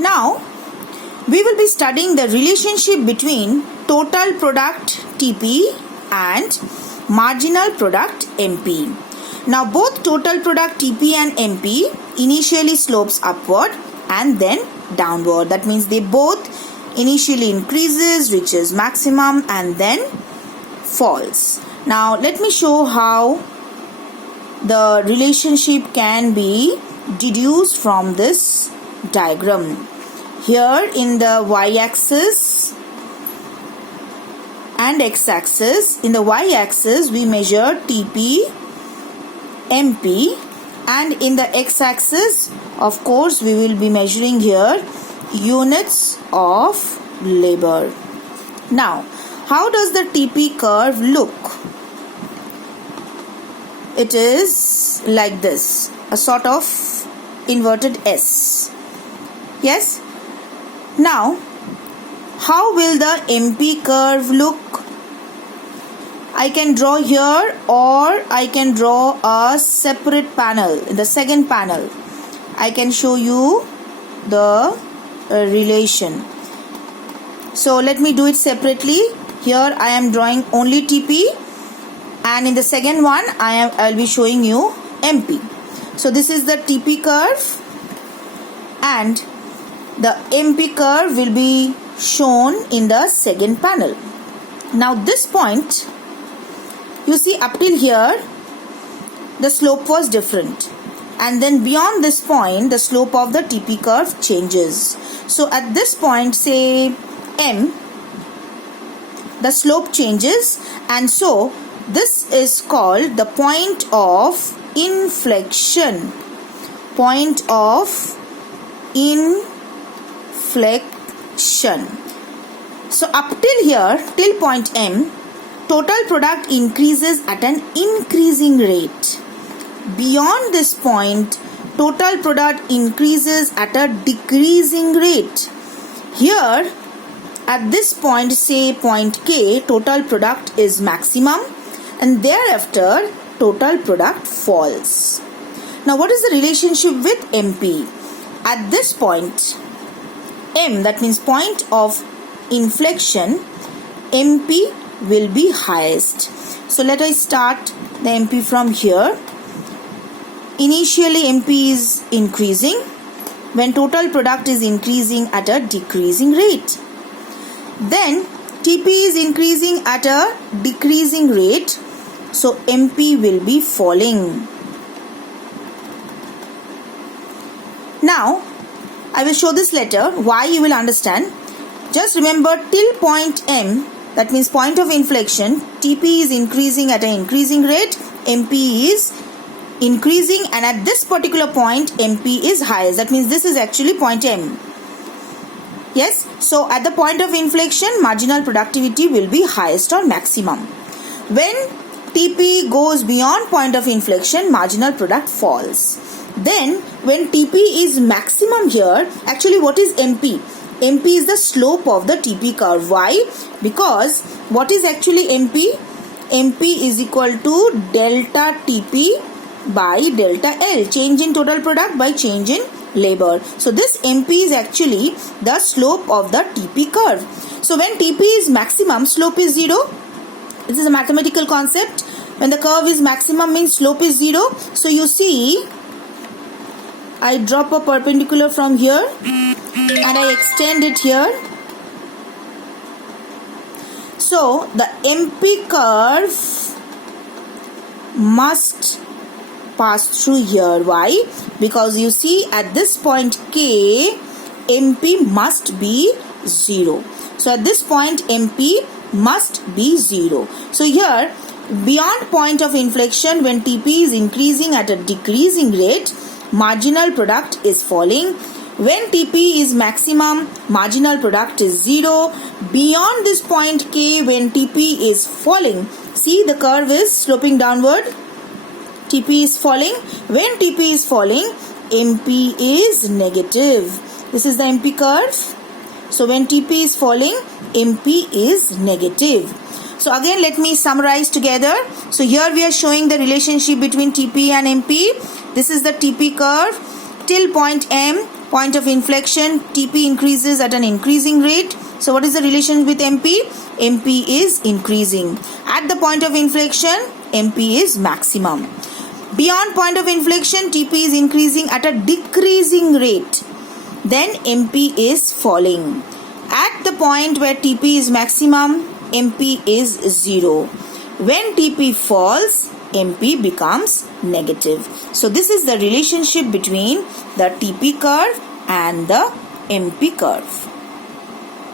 Now, we will be studying the relationship between total product TP and marginal product MP. Now, both total product TP and MP initially slopes upward and then downward. That means they both initially increases, reaches maximum and then falls. Now, let me show how the relationship can be deduced from this diagram. Here in the y-axis and x-axis, in the y-axis we measure TP, MP, and in the x-axis of course we will be measuring here units of labor. Now, how does the TP curve look? It is like this, a sort of inverted S. Yes? Now, how will the MP curve look? I can draw here or I can draw a separate panel. In the second panel, I can show you the relation. So, let me do it separately. Here I am drawing only TP and in the second one I will be showing you MP. So, this is the TP curve and the MP curve will be shown in the second panel. Now, this point, you see up till here the slope was different and then beyond this point the slope of the TP curve changes. So, at this point, say M, the slope changes and so this is called the point of inflection. Point of inflection. So, up till here, till point M, total product increases at an increasing rate. Beyond this point, total product increases at a decreasing rate. Here, at this point, say point K, total product is maximum and thereafter total product falls. Now, what is the relationship with MP? At this point, M, that means point of inflection, MP will be highest. So, let us start the MP from here. Initially, MP is increasing when total product is increasing at a decreasing rate. Then, TP is increasing at a decreasing rate. So, MP will be falling. Now, I will show this later, why you will understand. Just remember till point M, that means point of inflection, TP is increasing at an increasing rate, MP is increasing and at this particular point MP is highest. That means this is actually point M. Yes, so at the point of inflection, marginal productivity will be highest or maximum. When TP goes beyond point of inflection, marginal product falls. Then when TP is maximum here, actually what is MP? MP is the slope of the TP curve. Why? Because what is actually MP? MP is equal to delta TP by delta L. Change in total product by change in labor. So this MP is actually the slope of the TP curve. So when TP is maximum, slope is 0. This is a mathematical concept. When the curve is maximum means slope is 0. So you see, I drop a perpendicular from here and I extend it here. So the MP curve must pass through here. Why? Because you see at this point K, MP must be 0. So at this point MP must be 0. So here beyond point of inflection, when TP is increasing at a decreasing rate, marginal product is falling. When TP is maximum, marginal product is 0. Beyond this point K, when TP is falling, see the curve is sloping downward. TP is falling. When TP is falling, MP is negative. This is the MP curve. So when TP is falling, MP is negative. So again, let me summarize together. So here we are showing the relationship between TP and MP. This is the TP curve. Till point M, point of inflection, TP increases at an increasing rate. So what is the relation with MP? MP is increasing. At the point of inflection, MP is maximum. Beyond point of inflection, TP is increasing at a decreasing rate. Then MP is falling. At the point where TP is maximum, MP is 0. When TP falls, MP becomes negative. So this is the relationship between the TP curve and the MP curve.